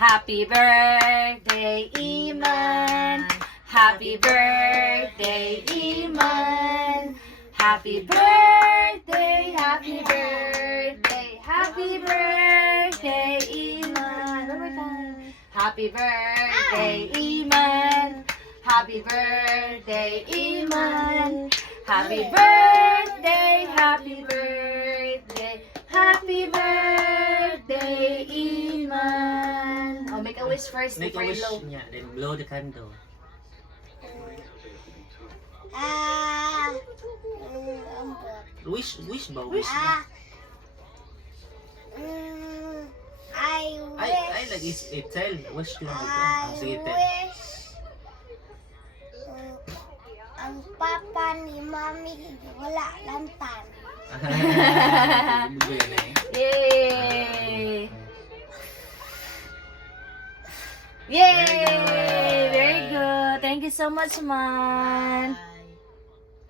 Happy birthday, Iman. Happy birthday, Iman. Happy birthday, happy birthday, happy birthday, Iman. One more time. Happy birthday, Iman. Happy birthday, Iman. Happy birthday, happy birthday, happy birthday, Iman. Oh, make a wish first Make a before you wish blow. niya, then blow the candle. Wish ba? Wish ba? I Ay, like tell. Wish ko lang ito. Sige, tell. wish ang papa ni mami wala lantan. Bubuya na eh. Yay! Yay! Very good. Thank you so much, man.